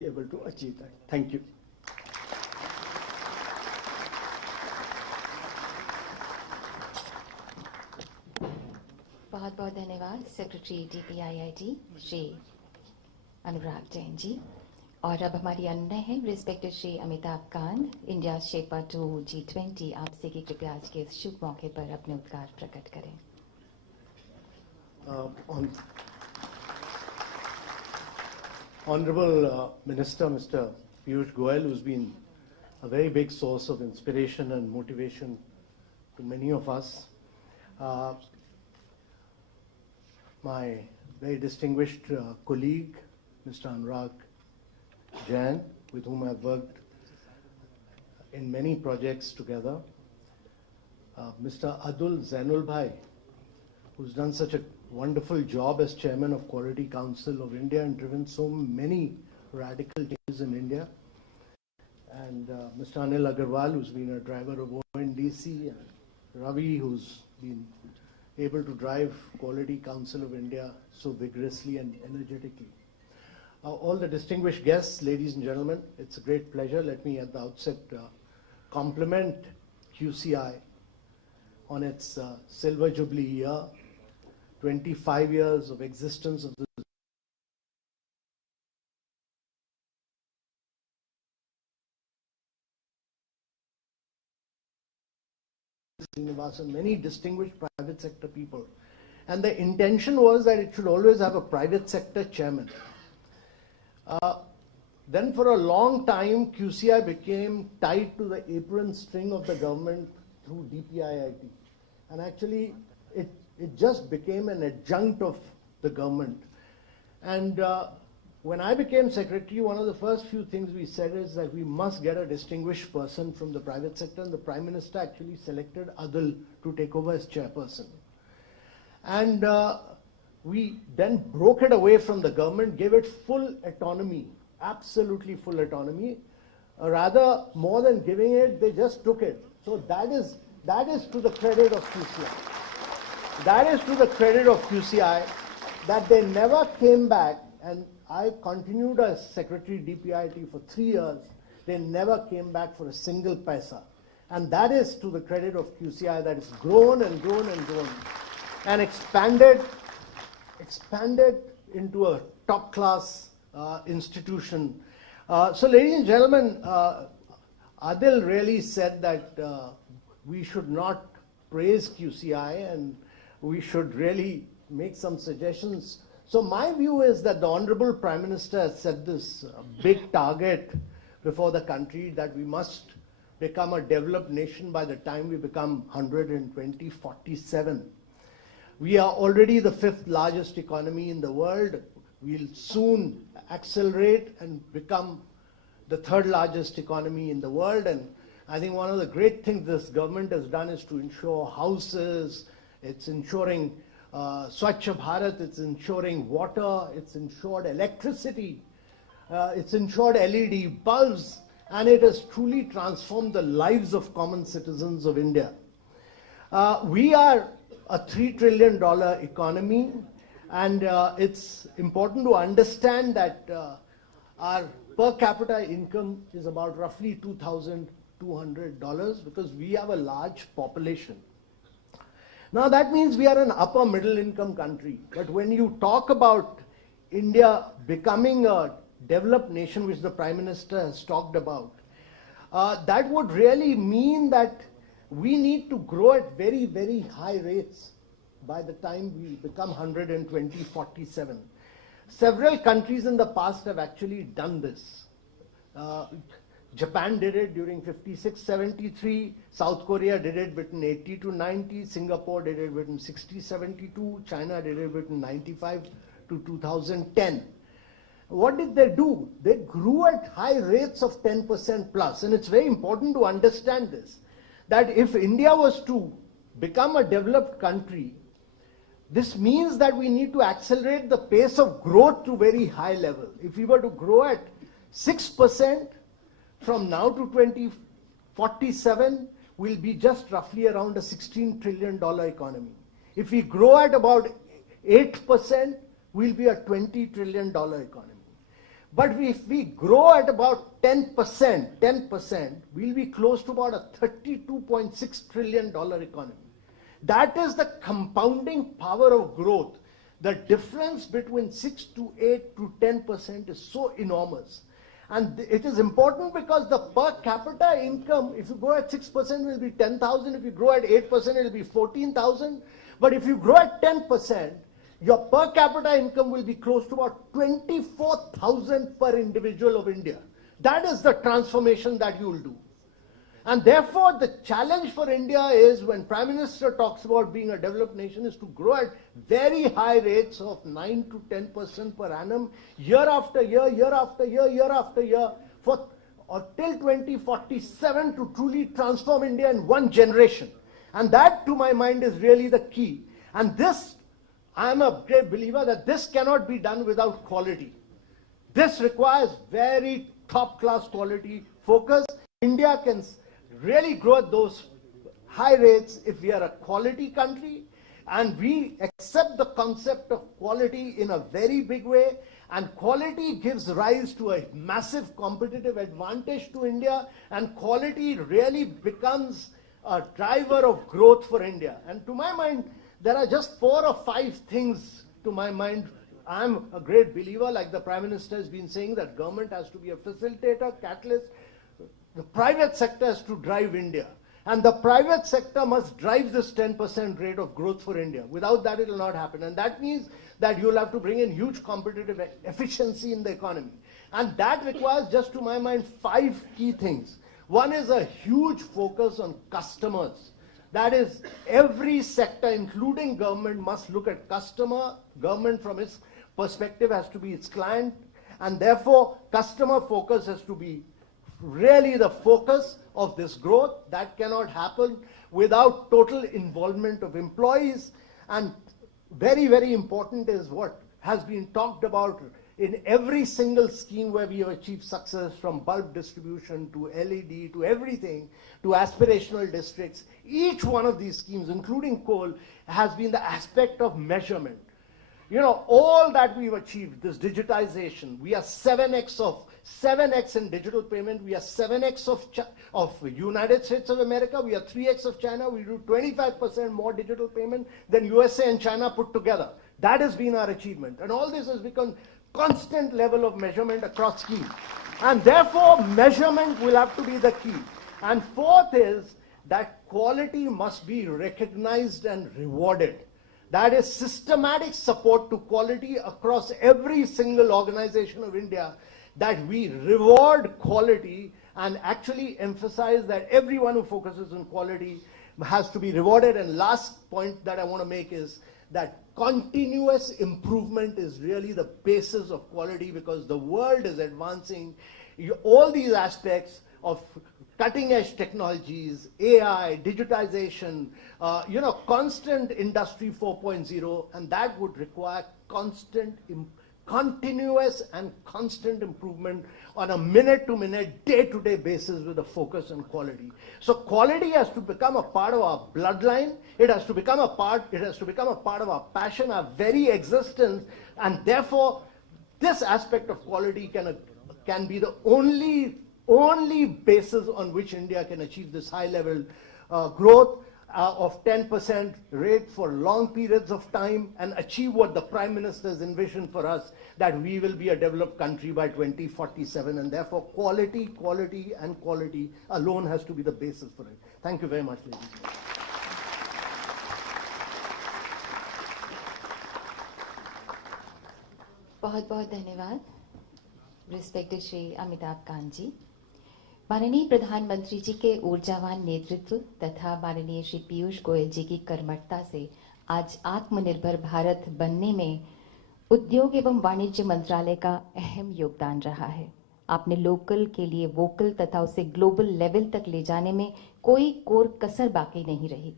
able to achieve that. Thank you. बहुत बहुत धन्यवाद सेक्रेटरी DPIIT श्री अनुराग जैन जी। और अब हमारी अन्य हैं respected Shri Amitabh Kant, India sherpa to G20। आपसे कि कृपया आज के इस शुभ मौके पर अपने उद्गार प्रकट करें। Honorable Minister Mr. Piyush Goyal, who's been a very big source of inspiration and motivation to many of us. My very distinguished colleague, Mr. Anurag Jain, with whom I've worked in many projects together. Mr. Adul Zainul Bhai, who's done such a wonderful job as Chairman of Quality Council of India and driven so many radical changes in India. And Mr. Anil Agarwal, who's been a driver of ONDC, and Ravi, who's been able to drive Quality Council of India so vigorously and energetically. All the distinguished guests, ladies and gentlemen, it's a great pleasure. Let me at the outset compliment QCI on its Silver Jubilee year, 25 years of existence of this and many distinguished private sector people. And the intention was that it should always have a private sector chairman. Then for a long time, QCI became tied to the apron string of the government through DPIIT. And actually, it just became an adjunct of the government. And when I became secretary, one of the first few things we said is that we must get a distinguished person from the private sector, and the Prime Minister actually selected Adul to take over as chairperson. And we then broke it away from the government, gave it full autonomy, absolutely full autonomy. Rather, more than giving it, they just took it. So that is to the credit of QCI. That is to the credit of QCI that they never came back, and I continued as Secretary DPIIT for 3 years. They never came back for a single paisa. And that is to the credit of QCI that it's grown and grown and grown and expanded into a top-class institution. So ladies and gentlemen, Adil really said that we should not praise QCI and we should really make some suggestions. So my view is that the Honorable Prime Minister has set this big target before the country that we must become a developed nation by the time we become 100 in 2047. We are already the 5th largest economy in the world. We'll soon accelerate and become the 3rd largest economy in the world. And I think one of the great things this government has done is to ensure houses, it's ensuring Swachh Bharat, it's ensuring water, it's ensured electricity, it's ensured LED bulbs, and it has truly transformed the lives of common citizens of India. We are a $3 trillion economy, and it's important to understand that our per capita income is about roughly $2,200 because we have a large population. Now that means we are an upper middle income country. But when you talk about India becoming a developed nation, which the Prime Minister has talked about, that would really mean that we need to grow at very, very high rates by the time we become 100 in 2047. Several countries in the past have actually done this. Japan did it during 56-73, South Korea did it between 80 to 90, Singapore did it between 60-72, China did it between 95 to 2010. What did they do? They grew at high rates of 10% plus, and it's very important to understand this, that if India was to become a developed country, this means that we need to accelerate the pace of growth to very high level. If we were to grow at 6%, from now to 2047, we'll be just roughly around a $16 trillion economy. If we grow at about 8%, we'll be a $20 trillion economy. But if we grow at about 10%, we'll be close to about a $32.6 trillion economy. That is the compounding power of growth. The difference between 6 to 8 to 10% is so enormous. And it is important because the per capita income, if you grow at 6%, will be 10,000. If you grow at 8%, it will be 14,000. But if you grow at 10%, your per capita income will be close to about 24,000 per individual of India. That is the transformation that you will do. And therefore, the challenge for India is, when Prime Minister talks about being a developed nation, is to grow at very high rates of 9 to 10% per annum, year after year, year after year, year after year, till 2047, to truly transform India in one generation. And that, to my mind, is really the key. And this, I am a great believer that this cannot be done without quality. This requires very top-class quality focus. India can really grow at those high rates if we are a quality country and we accept the concept of quality in a very big way, and quality gives rise to a massive competitive advantage to India, and quality really becomes a driver of growth for India. And to my mind, there are just 4 or 5 things to my mind. I'm a great believer, like the Prime Minister has been saying, that government has to be a facilitator, catalyst. The private sector has to drive India. And the private sector must drive this 10% rate of growth for India. Without that, it will not happen. And that means that you'll have to bring in huge competitive efficiency in the economy. And that requires, just to my mind, 5 key things. One is a huge focus on customers. That is, every sector, including government, must look at customer. Government, from its perspective, has to be its client. And therefore, customer focus has to be really the focus of this growth. That cannot happen without total involvement of employees. And very, very important is what has been talked about in every single scheme where we have achieved success, from bulb distribution to LED to everything, to aspirational districts. Each one of these schemes, including coal, has been the aspect of measurement. You know, all that we've achieved, this digitization, we are 7x in digital payment, we are 7x of United States of America, we are 3x of China, we do 25% more digital payment than USA and China put together. That has been our achievement. And all this has become constant level of measurement across schemes. And therefore, measurement will have to be the key. And fourth is that quality must be recognized and rewarded. That is systematic support to quality across every single organization of India, that we reward quality and actually emphasize that everyone who focuses on quality has to be rewarded. And last point that I want to make is that continuous improvement is really the basis of quality, because the world is advancing. All these aspects of cutting-edge technologies, AI, digitization, constant Industry 4.0, and that would require continuous and constant improvement on a minute-to-minute, day-to-day basis with a focus on quality. So quality has to become a part of our bloodline. It has to become a part of our passion, our very existence, and therefore this aspect of quality can be the only basis on which India can achieve this high level growth of 10% rate for long periods of time, and achieve what the Prime Minister's envisioned for us, that we will be a developed country by 2047, and therefore quality alone has to be the basis for it. Thank you very much, ladies. बहुत बहुत धन्यवाद respected Shri Amitabh Kant जी। माननीय प्रधानमंत्री जी के ऊर्जावान नेतृत्व तथा माननीय श्री पीयूष गोयल जी की कर्मठता से आज आत्मनिर्भर भारत बनने में उद्योग एवं वाणिज्य मंत्रालय का अहम योगदान रहा है। आपने लोकल के लिए वोकल तथा उसे ग्लोबल लेवल तक ले जाने में कोई कोर कसर बाकी नहीं रही।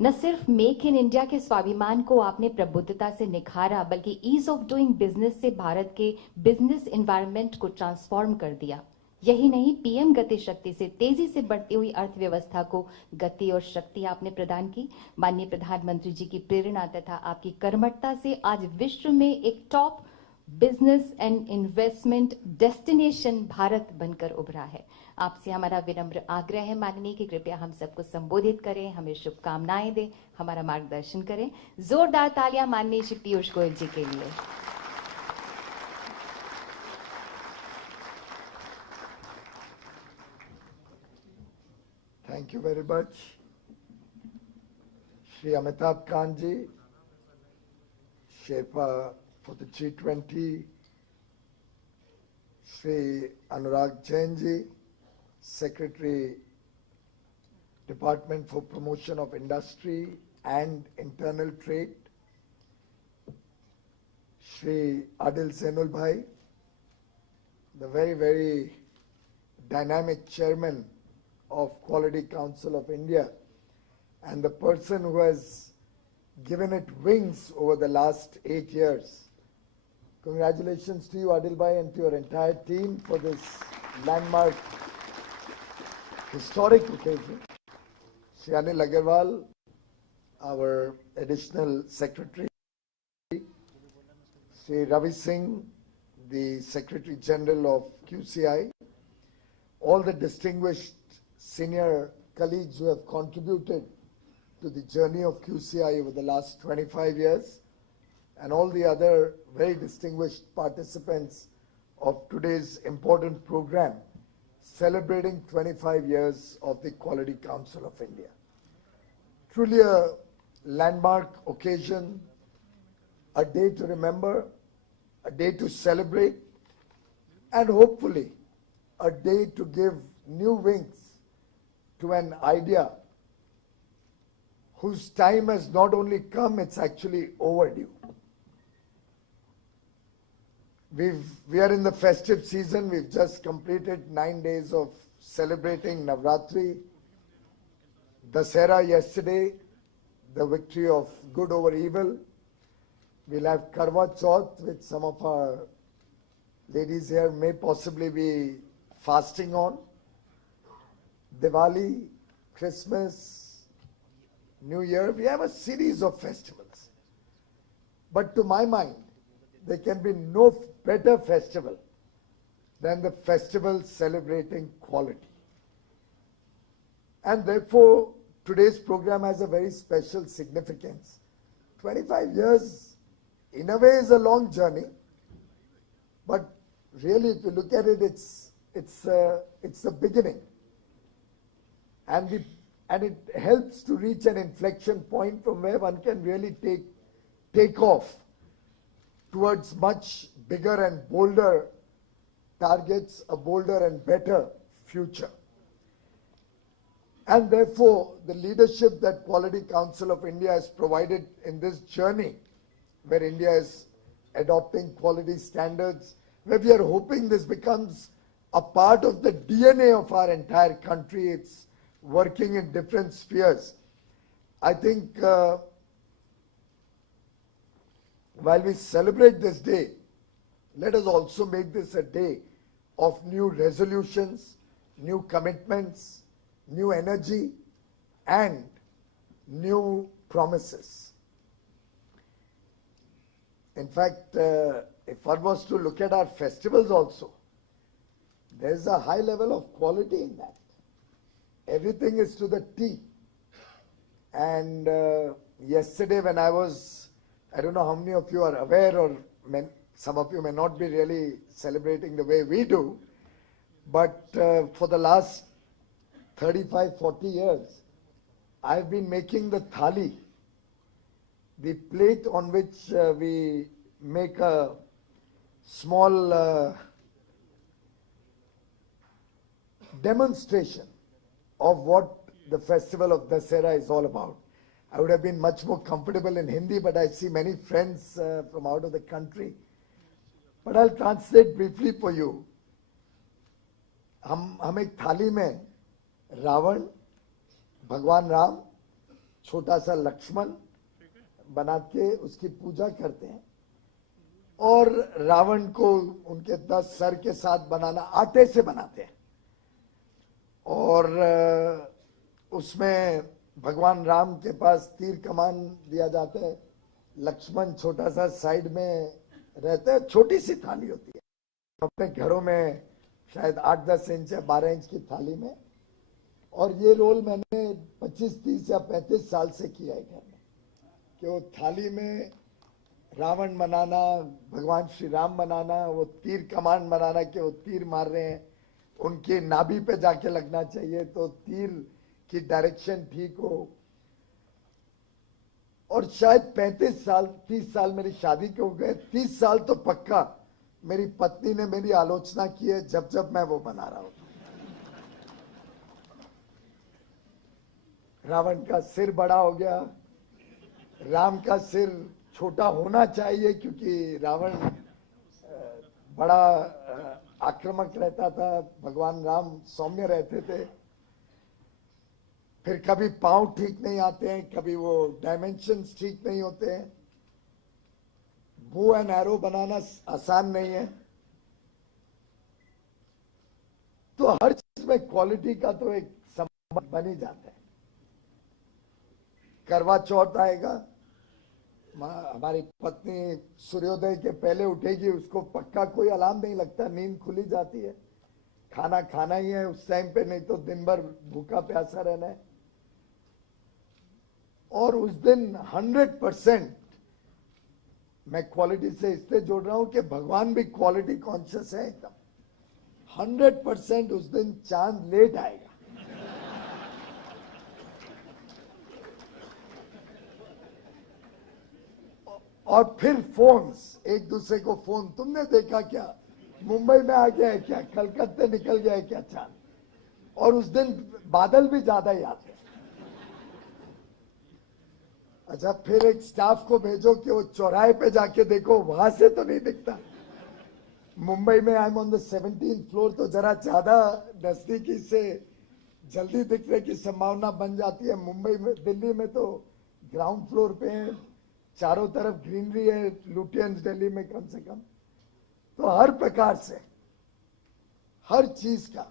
न सिर्फ मेक इन इंडिया के स्वाभिमान को आपने प्रबुद्धता से निखारा, बल्कि ईज ऑफ डूइंग बिजनेस से भारत के बिजनेस एनवायरनमेंट को ट्रांसफॉर्म कर दिया। यही नहीं, पीएम गति शक्ति से तेजी से बढ़ती हुई अर्थव्यवस्था को गति और शक्ति आपने प्रदान की। माननीय प्रधानमंत्री जी की प्रेरणा तथा आपकी कर्मठता से आज विश्व में एक top business and investment destination Bharat बनकर उभरा है। आपसे हमारा विनम्र आग्रह है माननीय कि कृपया हम सबको संबोधित करें, हमें शुभकामनाएं दें, हमारा मार्गदर्शन करें। जोरदार तालियां माननीय श्री पीयूष गोयल जी के लिए। Thank you very much, Shri Amitabh Kanji, Sherpa for the G20, Shri Anurag Jainji, Secretary, Department for Promotion of Industry and Internal Trade, Shri Adil Zainul Bhai, the very, very dynamic chairman of Quality Council of India, and the person who has given it wings over the last 8 years. Congratulations to you, Adil Bhai, and to your entire team for this landmark, historic occasion. Shri Anil Agarwal, our additional secretary, Shri Ravi Singh, the Secretary General of QCI, all the distinguished senior colleagues who have contributed to the journey of QCI over the last 25 years, and all the other very distinguished participants of today's important program celebrating 25 years of the Quality Council of India. Truly a landmark occasion, a day to remember, a day to celebrate, and hopefully a day to give new wings to an idea whose time has not only come, it's actually overdue. We are in the festive season. We've just completed 9 days of celebrating Navratri, Dasera yesterday, the victory of good over evil. We'll have Karwa Chauth, which some of our ladies here may possibly be fasting on. Diwali, Christmas, New Year, we have a series of festivals. But to my mind, there can be no better festival than the festival celebrating quality. And therefore, today's program has a very special significance. 25 years, in a way, is a long journey. But really, if you look at it, it's the beginning. And it helps to reach an inflection point from where one can really take off towards much bigger and bolder targets, a bolder and better future. And therefore, the leadership that Quality Council of India has provided in this journey, where India is adopting quality standards, where we are hoping this becomes a part of the DNA of our entire country. It's working in different spheres. I think while we celebrate this day, let us also make this a day of new resolutions, new commitments, new energy, and new promises. In fact, if one was to look at our festivals also, there's a high level of quality in that. Everything is to the T. And yesterday when I don't know how many of you are aware, or some of you may not be really celebrating the way we do, but for the last 35, 40 years, I've been making the thali, the plate on which we make a small demonstration of what the festival of Dasera is all about. I would have been much more comfortable in Hindi, but I see many friends from out of the country. But I'll translate briefly for you. हम एक थाली में रावण, भगवान राम, छोटा सा लक्ष्मण बना के उसकी पूजा करते हैं, और रावण को उनके 10 सर के साथ बनाना आटे से बनाते हैं, और उसमें भगवान राम के पास तीर कमान दिया जाता है, लक्ष्मण छोटा सा साइड में रहते हैं, छोटी सी थाली होती है, अपने घरों में शायद 8-10 इंच या 12 इंच की थाली में, और ये रोल मैंने 25-30 या 35 साल से किया है घर में, कि वो थाली में रावण बनाना, भगवान श्री राम बनाना, वो तीर कमान बनाना कि वो तीर मार रहे हैं, उनकी नाभि पे जाके लगना चाहिए तो तीर की डायरेक्शन ठीक हो। और शायद 35 साल 30 साल मेरी शादी के हो गए, 30 साल तो पक्का मेरी पत्नी ने मेरी आलोचना की है जब जब मैं वो बना रहा हूं। रावण का सिर बड़ा हो गया, राम का सिर छोटा होना चाहिए क्योंकि रावण बड़ा आक्रामक रहता था, भगवान राम सौम्य रहते थे। फिर कभी पांव ठीक नहीं आते हैं, कभी वो डायमेंशंस ठीक नहीं होते हैं, बो एंड एरो बनाना आसान नहीं है। तो हर चीज में क्वालिटी का तो एक संबंध बन ही जाता है। करवा चौथ आएगा, हमारी पत्नी सूर्योदय के पहले उठेगी, उसको पक्का कोई अलार्म नहीं लगता, नींद खुली जाती है, खाना खाना ही है उस टाइम पे, नहीं तो दिन भर भूखा प्यासा रहना है। और उस दिन 100% मैं क्वालिटी से इसलिए जोड़ रहा हूं कि भगवान भी क्वालिटी कॉन्शियस है एकदम। 100% उस दिन चांद लेट आएगा। और फिर फोन्स, एक दूसरे को फोन, तुमने देखा क्या, मुंबई में आ गया है क्या, कलकत्ते निकल गया है क्या चांद। और उस दिन बादल भी ज्यादा ही आते हैं। अच्छा, फिर एक स्टाफ को भेजो कि वो चौराहे पे जाके देखो, वहां से तो नहीं दिखता। मुंबई में I am on the 17th floor, तो जरा ज्यादा नजदीकी से जल्दी दिखने की संभावना बन जाती है। मुंबई में, दिल्ली में तो ग्राउंड फ्लोर पे है, चारों तरफ ग्रीनरी है, लुटियंस दिल्ली में कम से कम। तो हर प्रकार से हर चीज का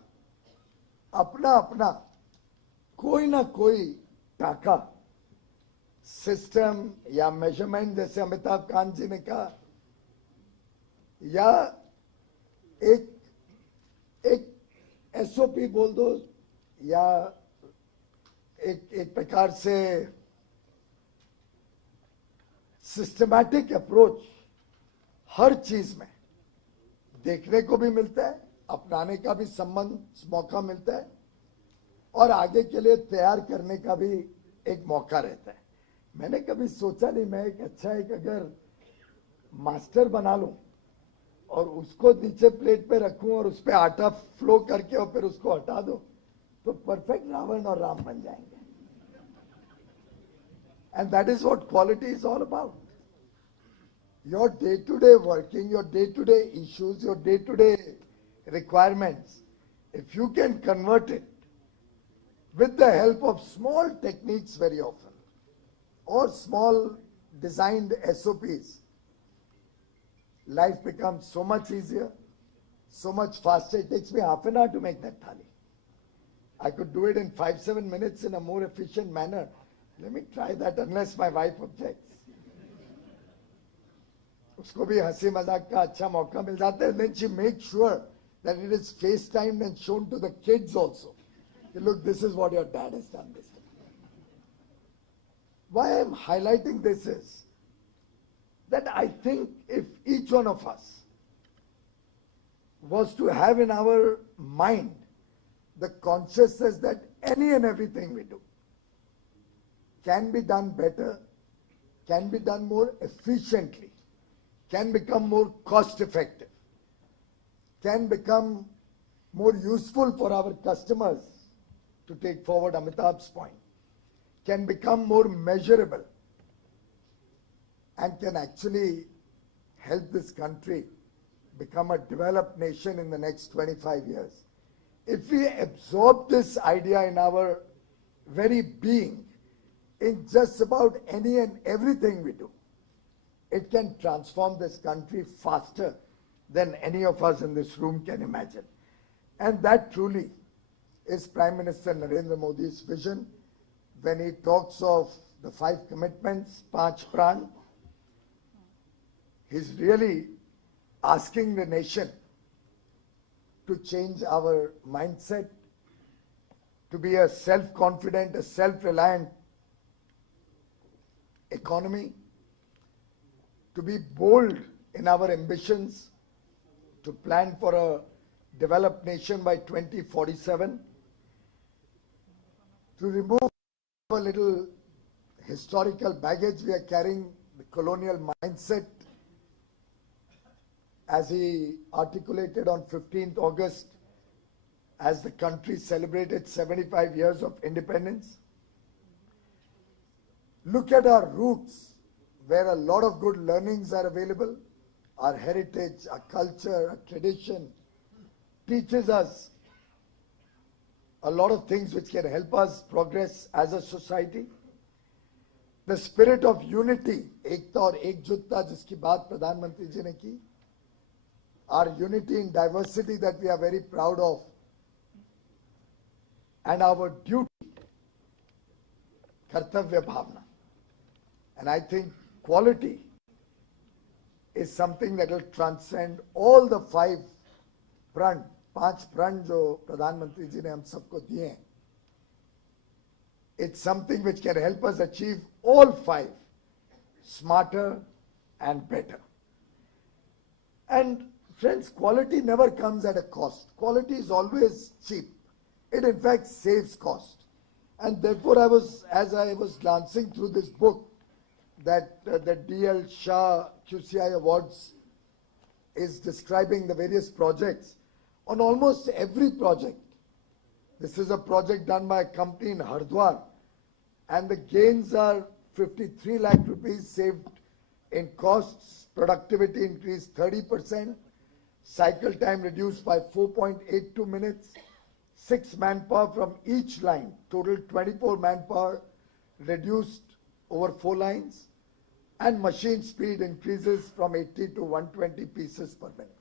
अपना अपना कोई ना कोई टाका सिस्टम या मेजरमेंट, जैसे अमिताभ कांत जी ने कहा, या एक एसओपी बोल दो, या एक प्रकार से सिस्टमैटिक अप्रोच हर चीज में देखने को भी मिलता है, अपनाने का भी संबंध मौका मिलता है, और आगे के लिए तैयार करने का भी एक मौका रहता है। मैंने कभी सोचा नहीं, मैं एक अगर मास्टर बना लूं और उसको नीचे प्लेट पे रखूं और उस पे आटा फ्लो करके और फिर उसको हटा दूं, तो परफेक्ट रावण और राम बन जाएंगे। And that is what quality is all about. Your day-to-day working, your day-to-day issues, your day-to-day requirements, if you can convert it with the help of small techniques very often, or small designed SOPs, life becomes so much easier, so much faster. It takes me half an hour to make that thali. I could do it in 5-7 minutes in a more efficient manner. Let me try that unless my wife objects. उसको भी हंसी मजाक का अच्छा मौका मिल जाता है. Then she makes sure that it is FaceTimed and shown to the kids also. Look, this is what your dad has done this time. Why I am highlighting this is that I think if each one of us was to have in our mind the consciousness that any and everything we do can be done better, can be done more efficiently, can become more cost effective, can become more useful for our customers, to take forward Amitabh's point, can become more measurable, and can actually help this country become a developed nation in the next 25 years. If we absorb this idea in our very being, in just about any and everything we do, it can transform this country faster than any of us in this room can imagine. And that truly is Prime Minister Narendra Modi's vision when he talks of the 5 commitments, 5 pran. He's really asking the nation to change our mindset, to be a self-confident, a self-reliant economy, to be bold in our ambitions, to plan for a developed nation by 2047, to remove a little historical baggage we are carrying, the colonial mindset, as he articulated on 15th August, as the country celebrated 75 years of independence. Look at our roots, where a lot of good learnings are available. Our heritage, our culture, our tradition teaches us a lot of things which can help us progress as a society. The spirit of unity, एकता और एकजुटता जिसकी बात प्रधानमंत्री जी ने की, our unity in diversity that we are very proud of, and our duty, kartavya bhavna. And I think quality is something that will transcend all the five प्रण, पांच प्रण जो प्रधानमंत्री जी ने हम सबको दिए हैं. It's something which can help us achieve all five, smarter and better. And friends, quality never comes at a cost. Quality is always cheap. It in fact saves cost. And therefore as I was glancing through this book, that the DL Shah QCI Awards is describing the various projects. On almost every project, this is a project done by a company in Hardwar, and the gains are 53 lakh rupees saved in costs, productivity increased 30%, cycle time reduced by 4.82 minutes, 6 manpower from each line, total 24 manpower reduced over 4 lines, and machine speed increases from 80 to 120 pieces per minute.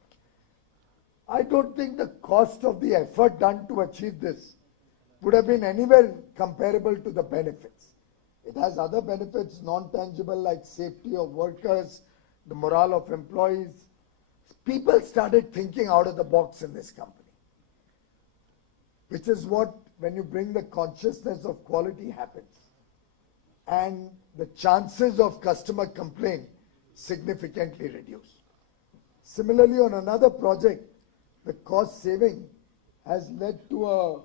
I don't think the cost of the effort done to achieve this would have been anywhere comparable to the benefits. It has other benefits, non-tangible, like safety of workers, the morale of employees. People started thinking out of the box in this company, which is what, when you bring the consciousness of quality, happens. And the chances of customer complaint significantly reduce. Similarly, on another project, the cost saving has led to a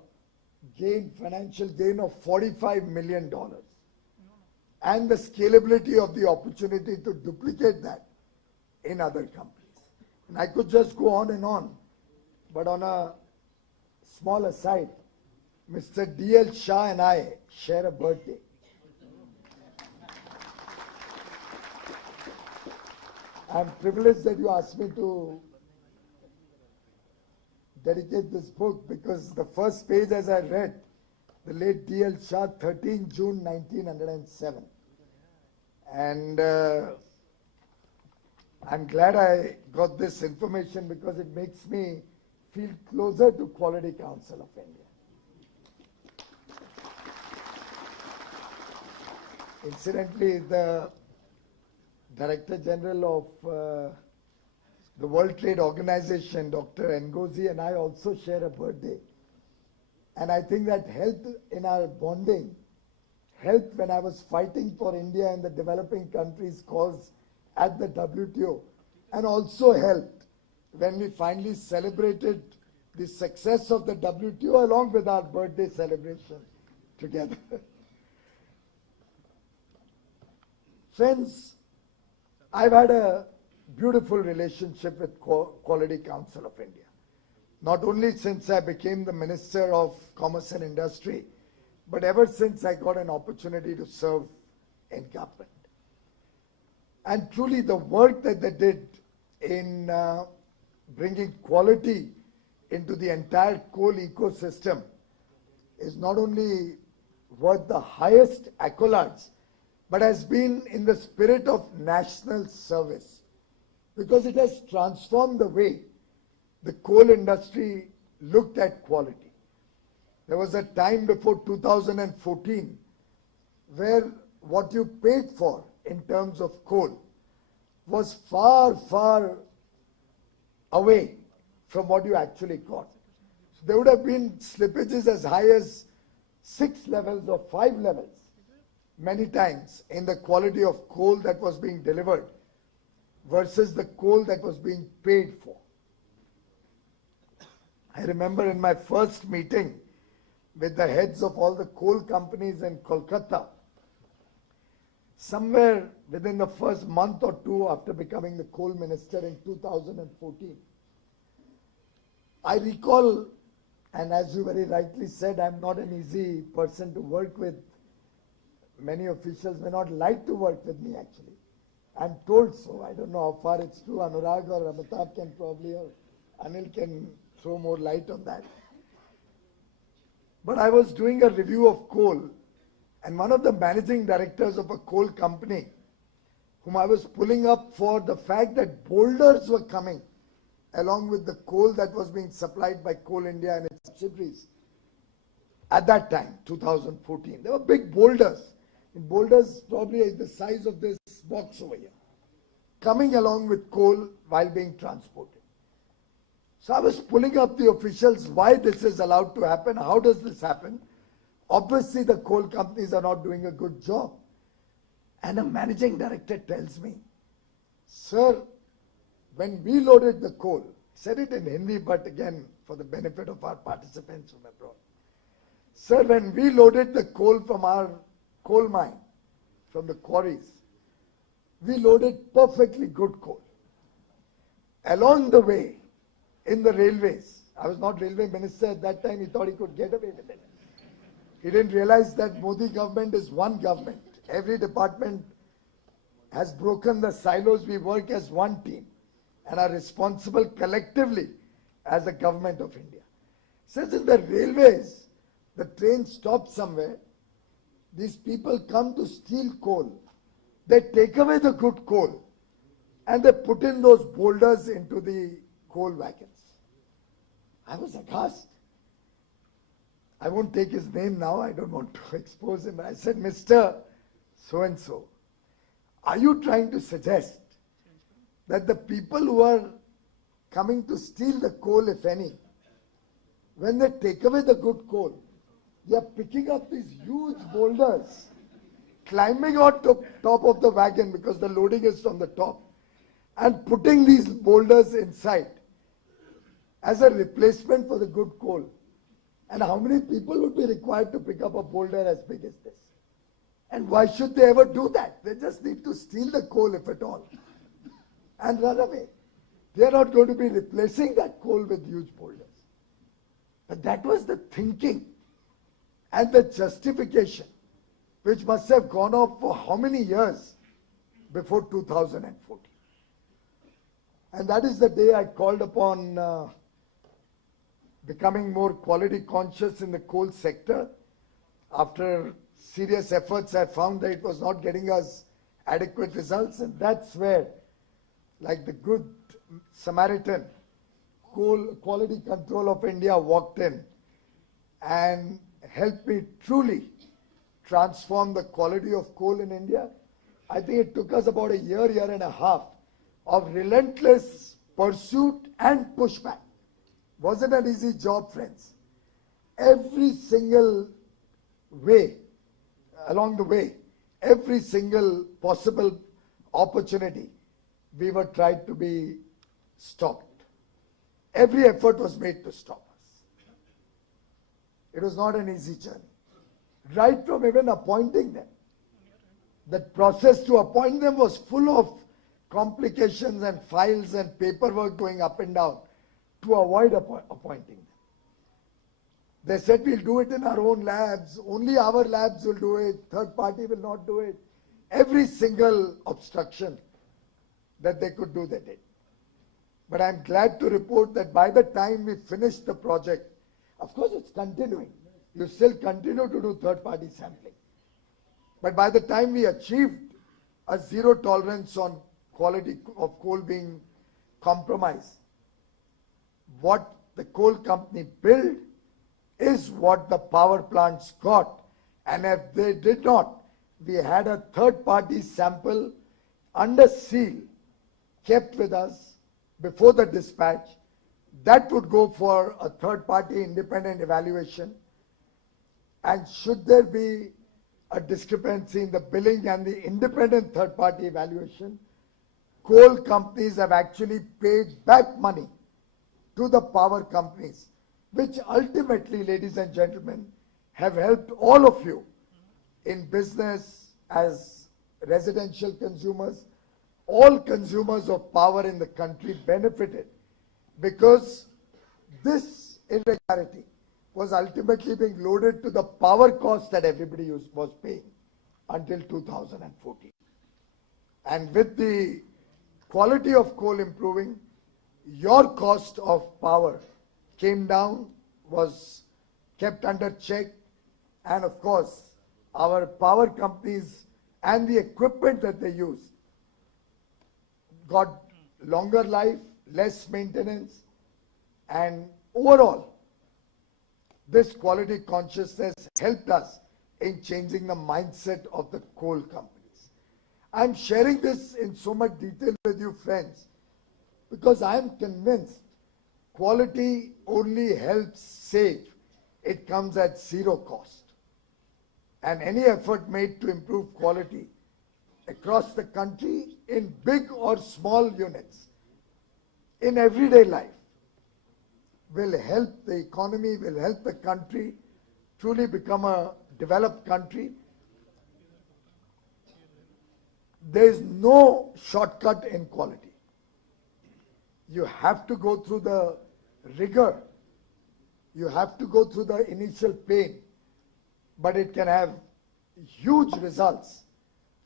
gain, financial gain of $45 million. And the scalability of the opportunity to duplicate that in other companies. And I could just go on and on, but on a small aside, Mr. DL Shah and I share a birthday. I'm privileged that you asked me to dedicate this book, because the first page, as I read, the late DL Shah, 13 June 1907. And I'm glad I got this information, because it makes me feel closer to Quality Council of India. Incidentally, the Director General of the World Trade Organization, Dr. Ngozi, and I also share a birthday. And I think that helped in our bonding, helped when I was fighting for India and the developing countries' cause at the WTO, and also helped when we finally celebrated the success of the WTO along with our birthday celebration together. Friends, I've had a beautiful relationship with Quality Council of India. Not only since I became the Minister of Commerce and Industry, but ever since I got an opportunity to serve in government. And truly the work that they did in bringing quality into the entire coal ecosystem is not only worth the highest accolades, but has been in the spirit of national service, because it has transformed the way the coal industry looked at quality. There was a time before 2014 where what you paid for in terms of coal was far, far away from what you actually got. So there would have been slippages as high as 6 levels or 5 levels many times in the quality of coal that was being delivered versus the coal that was being paid for. I remember in my first meeting with the heads of all the coal companies in Kolkata, somewhere within the first month or two after becoming the coal minister in 2014, I recall, and as you very rightly said, I'm not an easy person to work with. Many officials may not like to work with me actually. I'm told so. I don't know how far it's true. Anurag or Amitabh can probably, or Anil can throw more light on that. But I was doing a review of coal, and one of the managing directors of a coal company, whom I was pulling up for the fact that boulders were coming along with the coal that was being supplied by Coal India and its subsidiaries. At that time, 2014, there were big boulders. And boulders probably the size of this box over here, coming along with coal while being transported. So I was pulling up the officials, why this is allowed to happen, how does this happen? Obviously the coal companies are not doing a good job. And a managing director tells me, sir, when we loaded the coal, said it in Hindi, but again for the benefit of our participants from abroad. Sir, when we loaded the coal from our coal mine, from the quarries, we loaded perfectly good coal. Along the way, in the railways, I was not railway minister at that time, he thought he could get away with it. He didn't realize that Modi government is one government. Every department has broken the silos. We work as one team and are responsible collectively as the government of India. Since in the railways, the train stops somewhere, these people come to steal coal. They take away the good coal and they put in those boulders into the coal wagons. I was aghast. I won't take his name now. I don't want to expose him. I said, Mr. So-and-so, are you trying to suggest that the people who are coming to steal the coal, if any, when they take away the good coal, they are picking up these huge boulders, climbing on top of the wagon because the loading is from the top, and putting these boulders inside as a replacement for the good coal. And how many people would be required to pick up a boulder as big as this? And why should they ever do that? They just need to steal the coal, if at all, and run away. They are not going to be replacing that coal with huge boulders. But that was the thinking and the justification which must have gone off for how many years before 2014. And that is the day I called upon becoming more quality conscious in the coal sector. After serious efforts, I found that it was not getting us adequate results, and that's where, like the good Samaritan, Coal Quality Control of India walked in and helped me truly transform the quality of coal in India. I think it took us about a year and a half of relentless pursuit and pushback. Wasn't an easy job, friends. Every single way, along the way, every single possible opportunity, we were tried to be stopped. Every effort was made to stop us. It was not an easy journey. Right from even appointing them. That process to appoint them was full of complications and files and paperwork going up and down to avoid appointing them. They said we'll do it in our own labs, only our labs will do it, third party will not do it. Every single obstruction that they could do, they did. But I'm glad to report that by the time we finished the project, of course it's continuing. You still continue to do third party sampling. But by the time we achieved a zero tolerance on quality of coal being compromised, what the coal company built is what the power plants got. And if they did not, we had a third party sample under seal kept with us before the dispatch. That would go for a third-party independent evaluation. And should there be a discrepancy in the billing and the independent third-party evaluation, coal companies have actually paid back money to the power companies, which ultimately, ladies and gentlemen, have helped all of you in business, as residential consumers. All consumers of power in the country benefited, because this irregularity was ultimately being loaded to the power cost that everybody was paying until 2014. And with the quality of coal improving, your cost of power came down, was kept under check, and of course, our power companies and the equipment that they use got longer life, less maintenance, and overall, this quality consciousness helped us in changing the mindset of the coal companies. I'm sharing this in so much detail with you, friends, because I'm convinced quality only helps save. It comes at zero cost. And any effort made to improve quality across the country in big or small units, in everyday life, will help the economy, will help the country truly become a developed country. There is no shortcut in quality. You have to go through the rigor. You have to go through the initial pain, but it can have huge results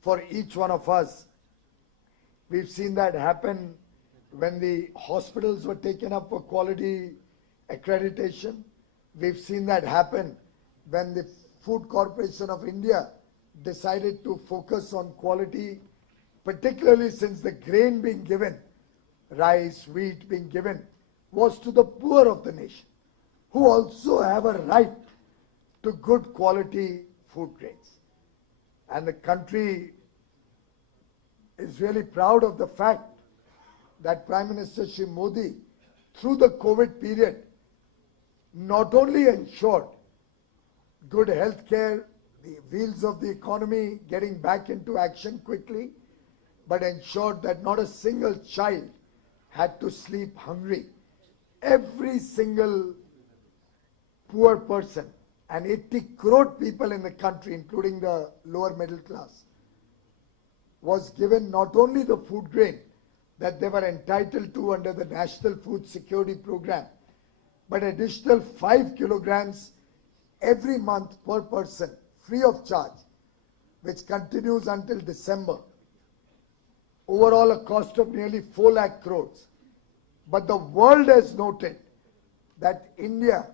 for each one of us. We've seen that happen when the hospitals were taken up for quality accreditation. We've seen that happen when the Food Corporation of India decided to focus on quality, particularly since the grain being given, rice, wheat being given, was to the poor of the nation, who also have a right to good quality food grains. And the country is really proud of the fact that Prime Minister Shri Modi, through the COVID period, not only ensured good health care, the wheels of the economy getting back into action quickly, but ensured that not a single child had to sleep hungry. Every single poor person, and 80 crore people in the country, including the lower middle class, was given not only the food grain that they were entitled to under the National Food Security Program, but additional 5 kilograms every month per person, free of charge, which continues until December. Overall, a cost of nearly 4 lakh crores. But the world has noted that India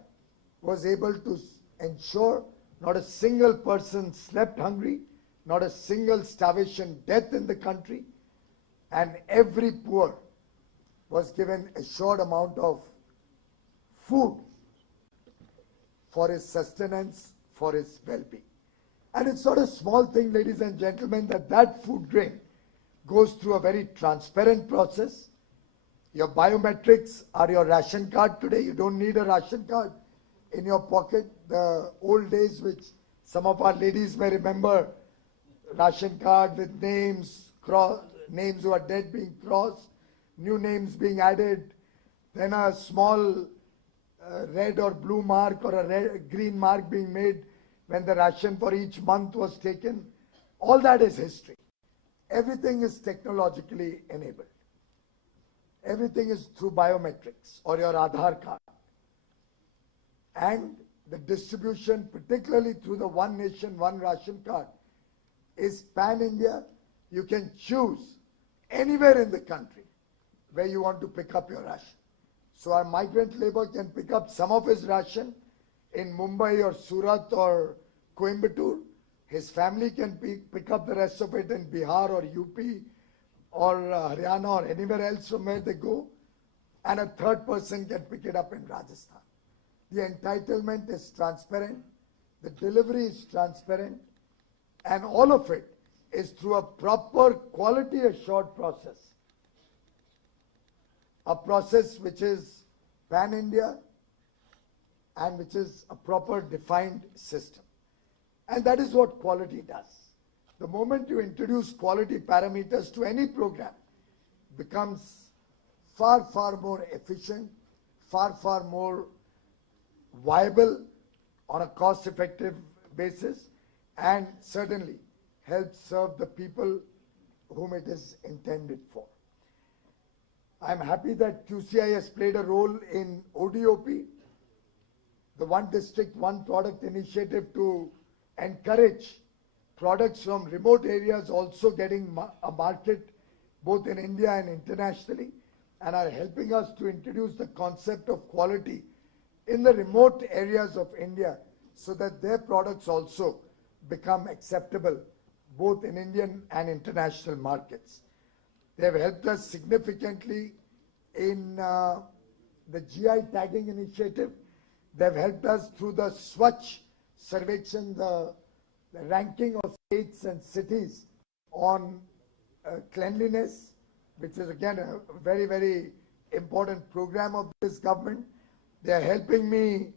was able to ensure not a single person slept hungry, not a single starvation death in the country, and every poor was given a short amount of food for his sustenance, for his well-being. And it's not a small thing, ladies and gentlemen, that food grain goes through a very transparent process. Your biometrics are your ration card today. You don't need a ration card in your pocket. The old days, which some of our ladies may remember, ration card with names, names who are dead being crossed, new names being added, then a small red or blue mark or a green mark being made when the ration for each month was taken. All that is history. Everything is technologically enabled. Everything is through biometrics or your Aadhaar card. And the distribution, particularly through the One Nation, One Ration card, is pan-India. You can choose anywhere in the country where you want to pick up your ration. So our migrant labor can pick up some of his ration in Mumbai or Surat or Coimbatore. His family can pick up the rest of it in Bihar or UP or Haryana or anywhere else from where they go. And a third person can pick it up in Rajasthan. The entitlement is transparent. The delivery is transparent. And all of it is through a proper quality assured process. a process which is pan-India and which is a proper defined system. And that is what quality does. The moment you introduce quality parameters to any program, becomes far, far more efficient, far, far more viable on a cost-effective basis, and certainly helps serve the people whom it is intended for. I'm happy that QCI has played a role in ODOP, the One District, One Product initiative to encourage products from remote areas also getting a market both in India and internationally, and are helping us to introduce the concept of quality in the remote areas of India so that their products also become acceptable both in Indian and international markets. They have helped us significantly in the GI tagging initiative. They have helped us through the Swachh Sarvekshan, the ranking of states and cities on cleanliness, which is again a very, very important program of this government. They are helping me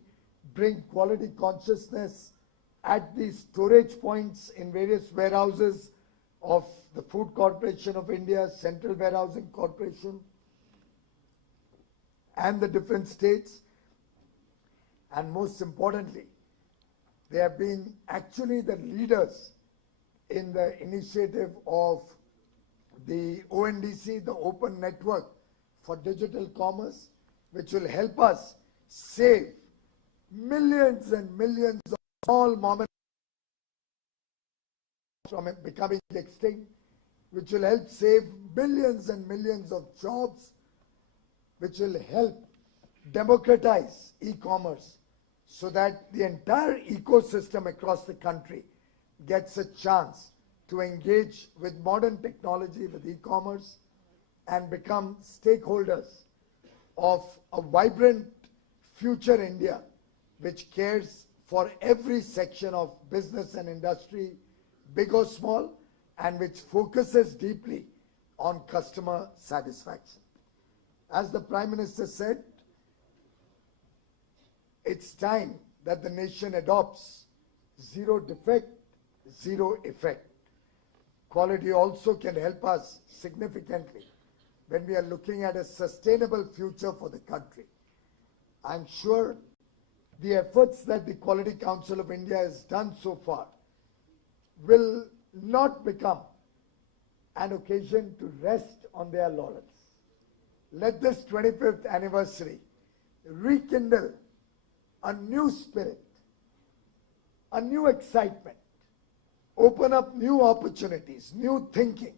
bring quality consciousness at the storage points in various warehouses of the Food Corporation of India, Central Warehousing Corporation, and the different states. And most importantly, they have been actually the leaders in the initiative of the ONDC, the Open Network for Digital Commerce, which will help us save millions and millions of small mom and from becoming extinct, which will help save billions and millions of jobs, which will help democratize e-commerce so that the entire ecosystem across the country gets a chance to engage with modern technology, with e-commerce, and become stakeholders of a vibrant future India, which cares for every section of business and industry, big or small, and which focuses deeply on customer satisfaction. As the Prime Minister said, it's time that the nation adopts zero defect, zero effect. Quality also can help us significantly when we are looking at a sustainable future for the country. I'm sure the efforts that the Quality Council of India has done so far will not become an occasion to rest on their laurels. Let this 25th anniversary rekindle a new spirit, a new excitement, open up new opportunities, new thinking,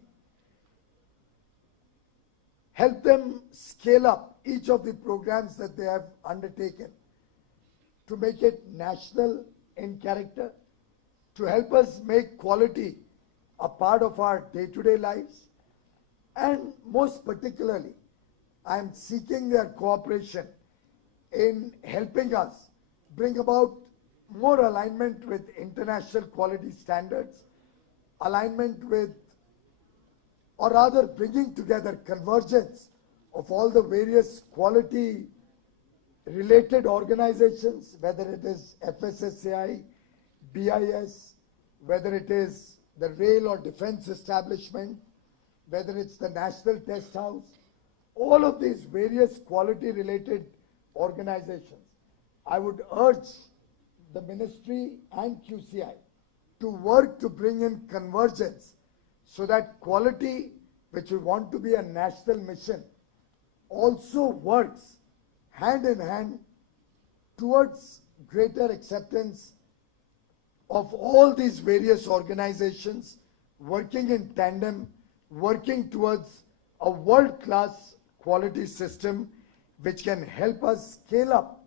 help them scale up each of the programs that they have undertaken to make it national in character, to help us make quality a part of our day-to-day lives, and most particularly, I am seeking their cooperation in helping us bring about more alignment with international quality standards, alignment with, or rather bringing together convergence of all the various quality related organizations, whether it is FSSAI, BIS, whether it is the rail or defense establishment, whether it's the National Test House, all of these various quality related organizations. I would urge the ministry and QCI to work to bring in convergence so that quality, which we want to be a national mission, also works hand in hand towards greater acceptance of all these various organizations working in tandem, working towards a world-class quality system which can help us scale up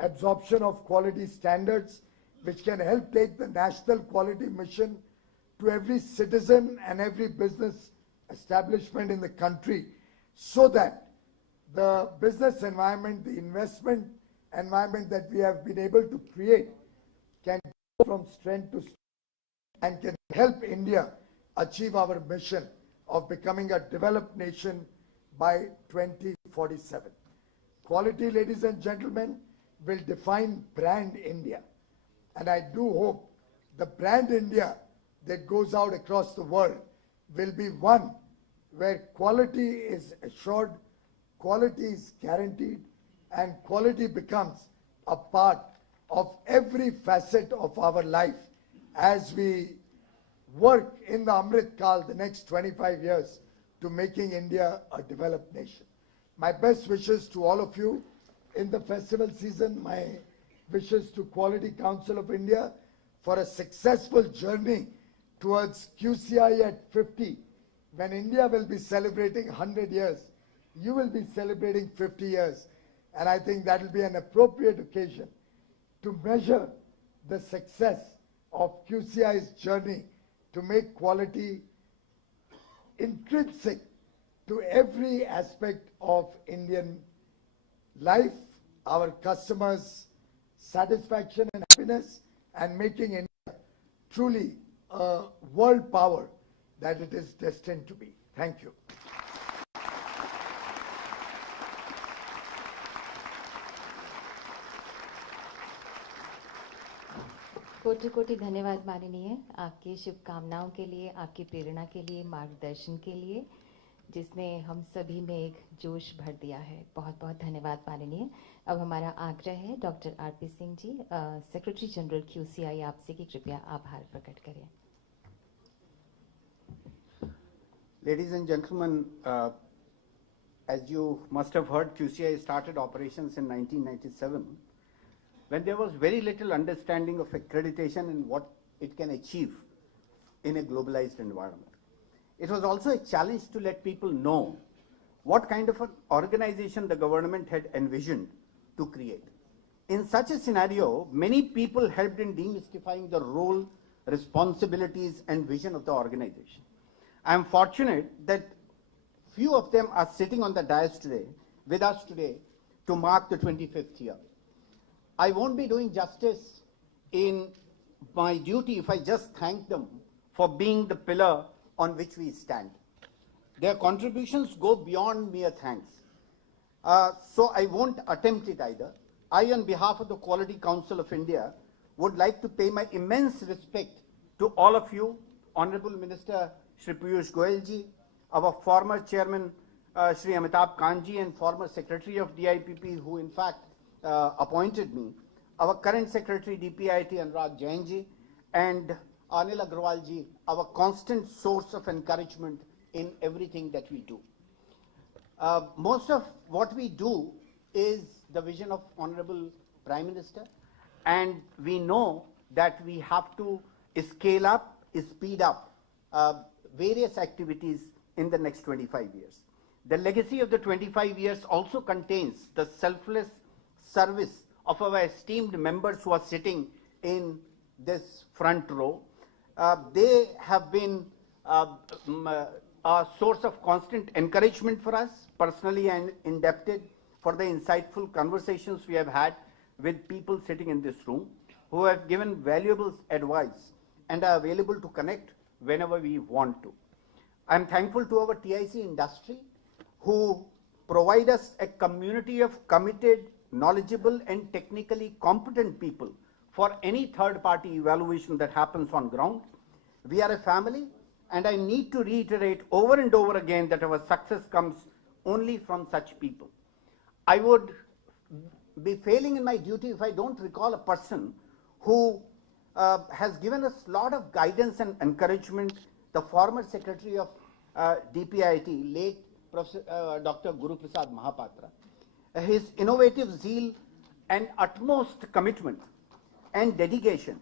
absorption of quality standards, which can help take the national quality mission to every citizen and every business establishment in the country, so that the business environment, the investment environment that we have been able to create can go from strength to strength and can help India achieve our mission of becoming a developed nation by 2047. Quality, ladies and gentlemen, will define brand India. And I do hope the brand India that goes out across the world will be one where quality is assured, quality is guaranteed, and quality becomes a part of every facet of our life as we work in the Amrit Kal, the next 25 years, to making India a developed nation. My best wishes to all of you in the festival season, my wishes to Quality Council of India for a successful journey towards QCI at 50. When India will be celebrating 100 years, you will be celebrating 50 years. And I think that will be an appropriate occasion to measure the success of QCI's journey to make quality intrinsic to every aspect of Indian life, our customers' satisfaction and happiness, and making India truly a world power that it is destined to be. Thank you. कोटि कोटि धन्यवाद माननीय, आपकी शुभकामनाओं के लिए, आपकी प्रेरणा के लिए, मार्गदर्शन के लिए, जिसने हम सभी में एक जोश भर दिया है। बहुत बहुत धन्यवाद माननीय। अब हमारा आग्रह है doctor RP Singh ji, secretary general QCI, आपसे कि कृपया आभार प्रकट करें। Ladies and gentlemen, as you must have heard, QCI started operations in 1997 when there was very little understanding of accreditation and what it can achieve in a globalized environment. It was also a challenge to let people know what kind of an organization the government had envisioned to create. In such a scenario, many people helped in demystifying the role, responsibilities, and vision of the organization. I am fortunate that few of them are sitting on the dais today, with us today, to mark the 25th year. I won't be doing justice in my duty if I just thank them for being the pillar on which we stand. Their contributions go beyond mere thanks. So I won't attempt it either. I, on behalf of the Quality Council of India, would like to pay my immense respect to all of you, Honorable Minister Shri Piyush Goyal ji, our former Chairman Shri Amitabh Kant ji, and former Secretary of DIPP, who in fact appointed me, our current Secretary DPIIT Anurag Jain ji, and Anil Agrawal ji, our constant source of encouragement in everything that we do. Most of what we do is the vision of Honorable Prime Minister, and we know that we have to scale up, speed up various activities in the next 25 years. The legacy of the 25 years also contains the selfless service of our esteemed members who are sitting in this front row. They have been a source of constant encouragement for us, personally and indebted for the insightful conversations we have had with people sitting in this room, who have given valuable advice and are available to connect whenever we want to. I am thankful to our TIC industry, who provide us a community of committed, knowledgeable, and technically competent people for any third-party evaluation that happens on ground. We are a family, and I need to reiterate over and over again that our success comes only from such people. I would be failing in my duty if I don't recall a person who has given us a lot of guidance and encouragement, the former Secretary of DPIIT, late Professor Dr. Guru Prasad Mahapatra. His innovative zeal and utmost commitment and dedication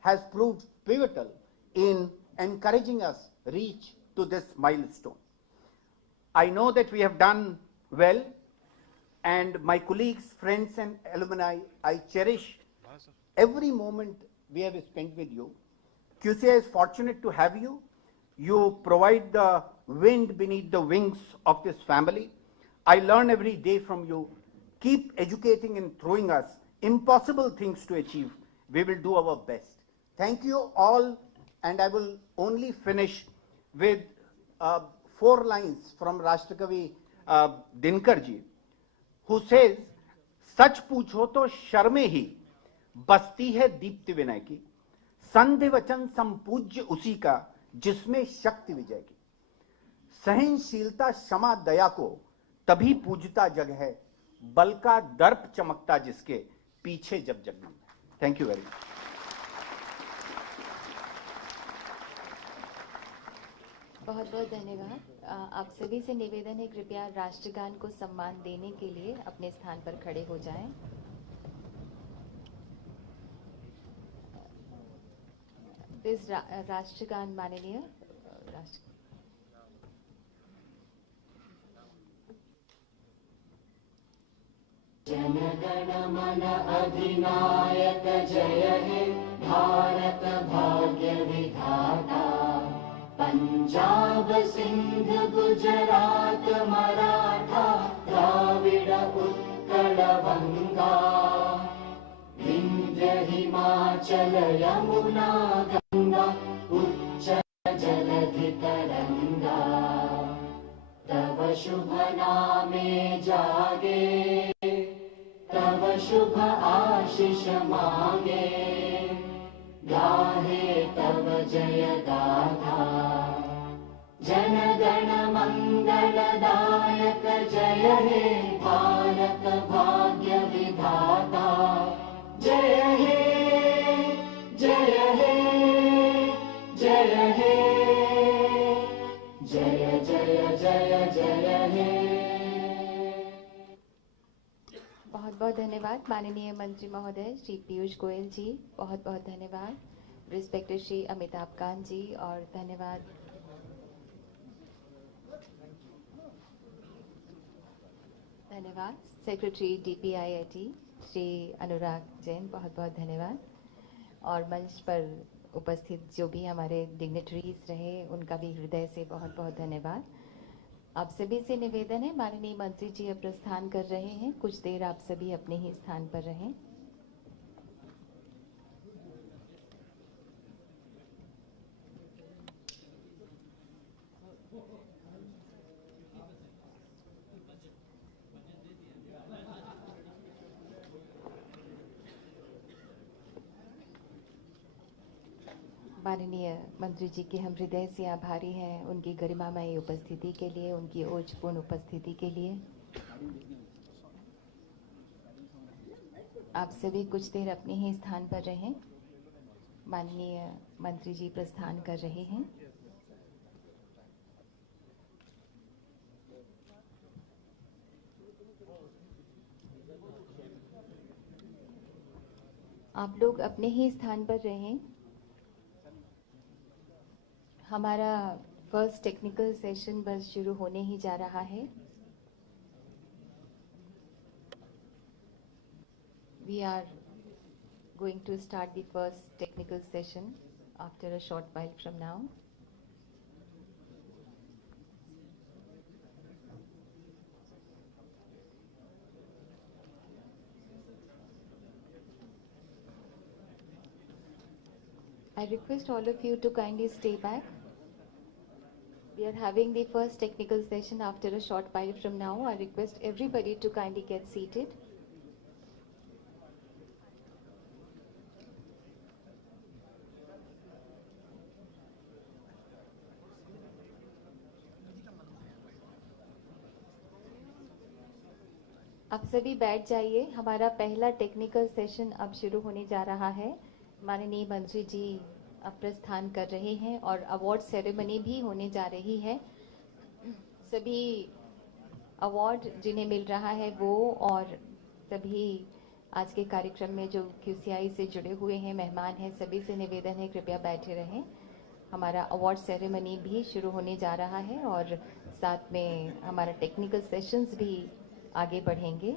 has proved pivotal in encouraging us reach to this milestone. I know that we have done well, and my colleagues, friends, and alumni, I cherish every moment we have spent with you. QCI is fortunate to have you. You provide the wind beneath the wings of this family. I learn every day from you. Keep educating and throwing us impossible things to achieve. We will do our best. Thank you all, and I will only finish with 4 lines from Rashtrakavi Dinkar ji, who says, सच पूछो तो शर्मे ही बसती है दीप्ति विनय की, संधि वचन संपूज्य उसी का जिसमें शक्ति विजय की, सहनशीलता क्षमा दया को तभी पूजता जग है, बल का दर्प चमकता जिसके पीछे जब जगनम है। Thank you very much. बहुत बहुत धन्यवाद। आप सभी से निवेदन है कृपया राष्ट्रगान को सम्मान देने के लिए अपने स्थान पर खड़े हो जाएं। प्लीज राष्ट्रगान माननीय राष्ट्र जनगण मन अधिनायक जय हे भारत भाग्य विधाता, पंजाब सिंध गुजरात मराठा द्राविड़ उत्कल बंगा, विंध्य हिमाचल यमुना गंगा उच्चल जलधि तरंगा, तव शुभ नामे जागे, तव शुभ आशीष मांगे, गाहे तव जय गाथा, जन गण मंगलदायक जय हे भारत भाग्य विधाता, जय हे जय हे जय हे जय जय जय जय हे। बहुत बहुत धन्यवाद माननीय मंत्री महोदय श्री पीयूष गोयल जी, बहुत बहुत धन्यवाद। रिस्पेक्टेड श्री अमिताभ कांत जी और धन्यवाद सेक्रेटरी DPIIT श्री अनुराग जैन, बहुत बहुत धन्यवाद। और मंच पर उपस्थित जो भी हमारे डिग्नेटरीज रहे उनका भी हृदय से बहुत बहुत धन्यवाद। आप सभी से निवेदन है माननीय मंत्री जी अब प्रस्थान कर रहे हैं, कुछ देर आप सभी अपने ही स्थान पर रहें। माननीय मंत्री जी के हम हृदय से आभारी हैं उनकी गरिमामय उपस्थिति के लिए, उनकी ओजपूर्ण उपस्थिति के लिए। आप सभी कुछ देर अपने ही स्थान पर रहें, माननीय मंत्री जी प्रस्थान कर रहे हैं। आप लोग अपने ही स्थान पर रहें। हमारा फर्स्ट टेक्निकल सेशन बस शुरू होने ही जा रहा है। We are going to start the first technical session after a short while from now. I request all of you to kindly stay back. We are having the first technical session after a short while from now. I request everybody to kindly get seated. आप सभी बैठ जाइए। हमारा पहला technical session अब शुरू होने जा रहा है। माननीय मंत्री जी अब प्रस्थान कर रहे हैं और अवार्ड सेरेमनी भी होने जा रही है। सभी अवार्ड जिन्हें मिल रहा है वो और सभी आज के कार्यक्रम में जो QCI से जुड़े हुए हैं, मेहमान हैं, सभी से निवेदन है कृपया बैठे रहें। हमारा अवार्ड सेरेमनी भी शुरू होने जा रहा है और साथ में हमारा टेक्निकल सेशंस भी आगे बढ़ेंगे।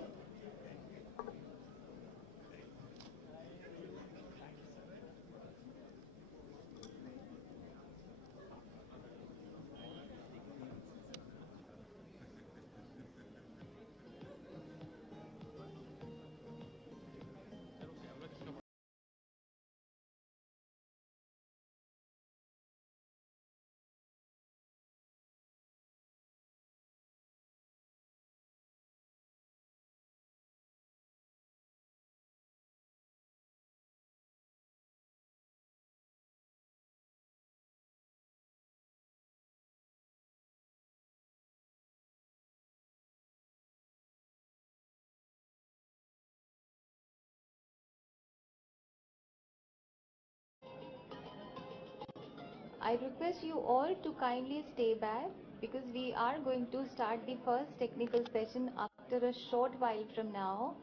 I request you all to kindly stay back because we are going to start the first technical session after a short while from now.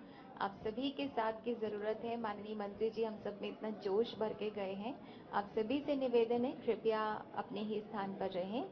आप सभी के साथ की ज़रूरत है माननीय मंत्री जी, हम सब में इतना जोश भर के गए हैं. आप सभी से निवेदन है कृपया अपने ही स्थान पर रहें.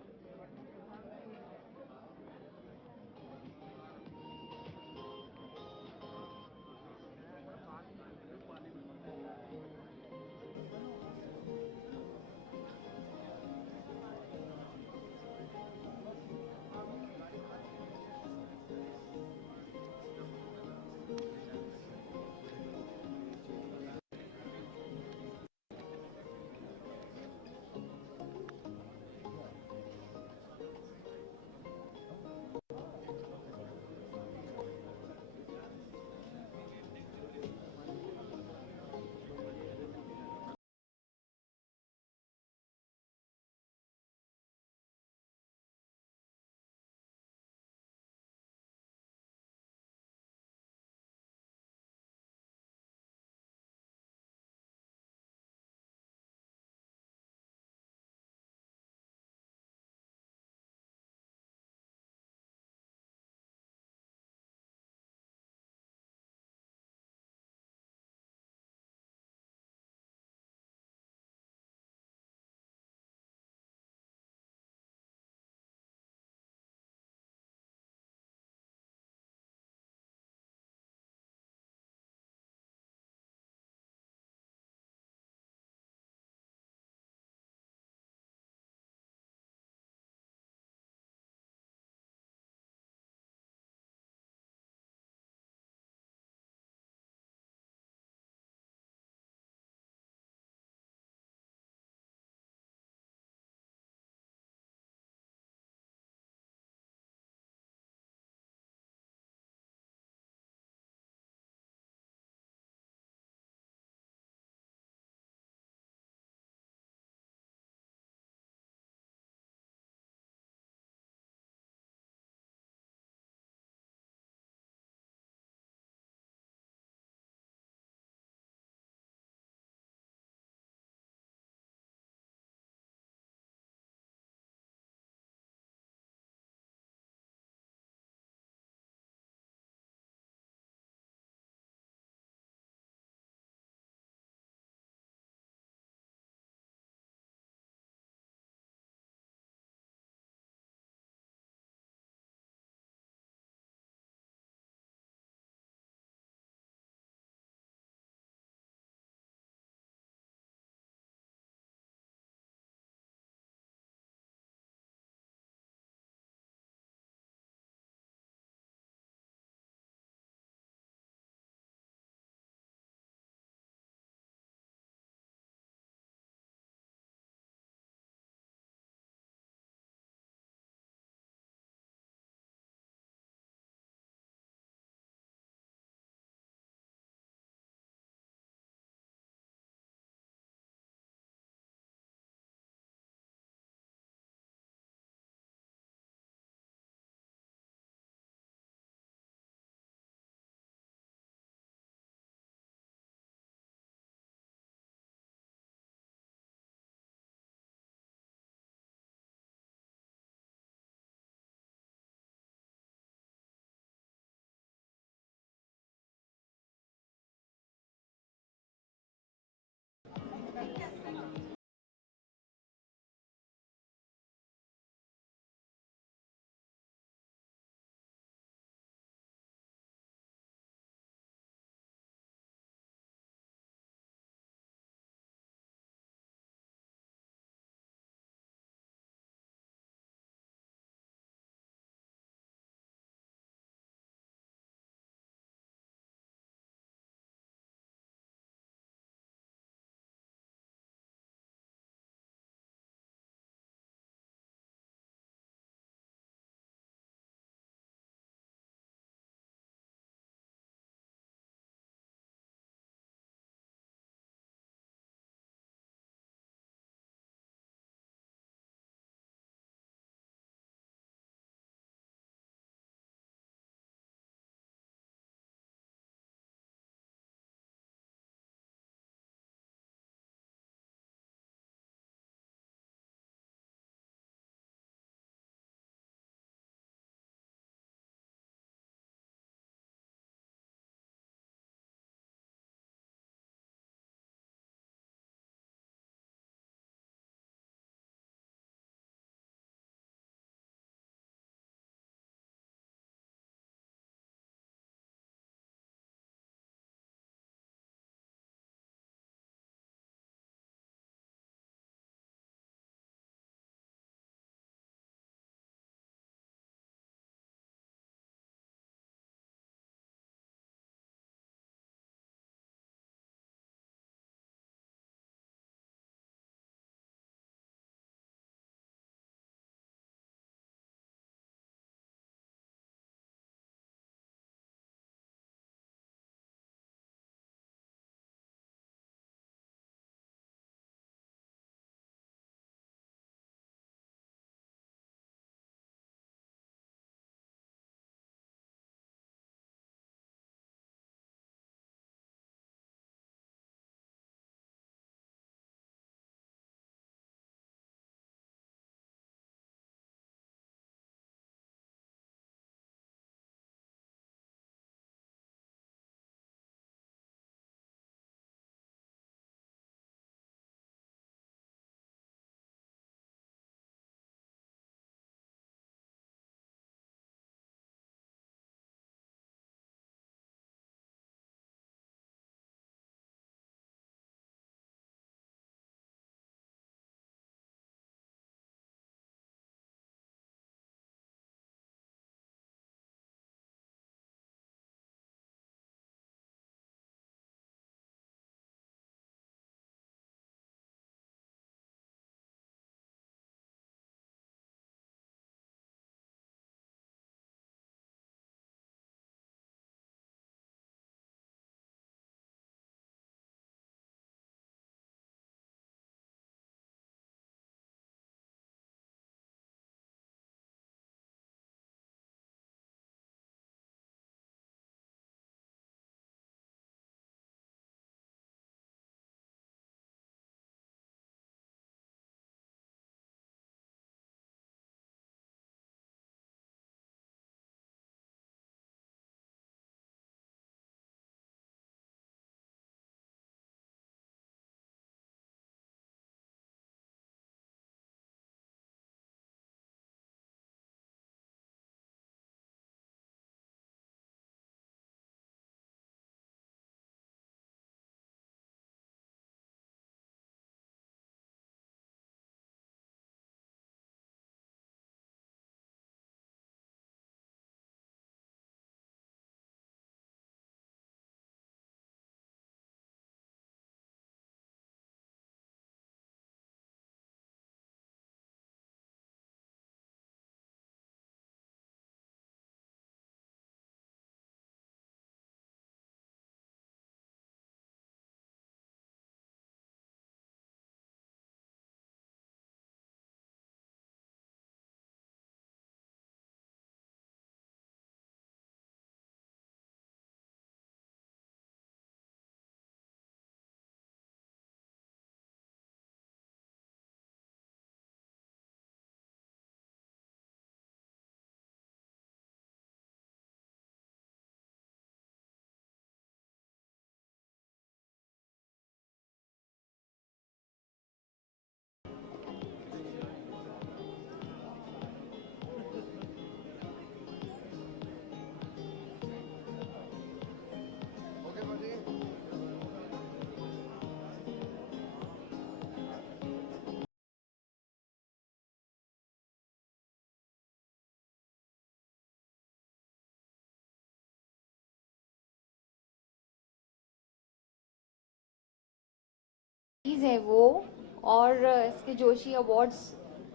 है वो और इसके जोशी अवार्ड्स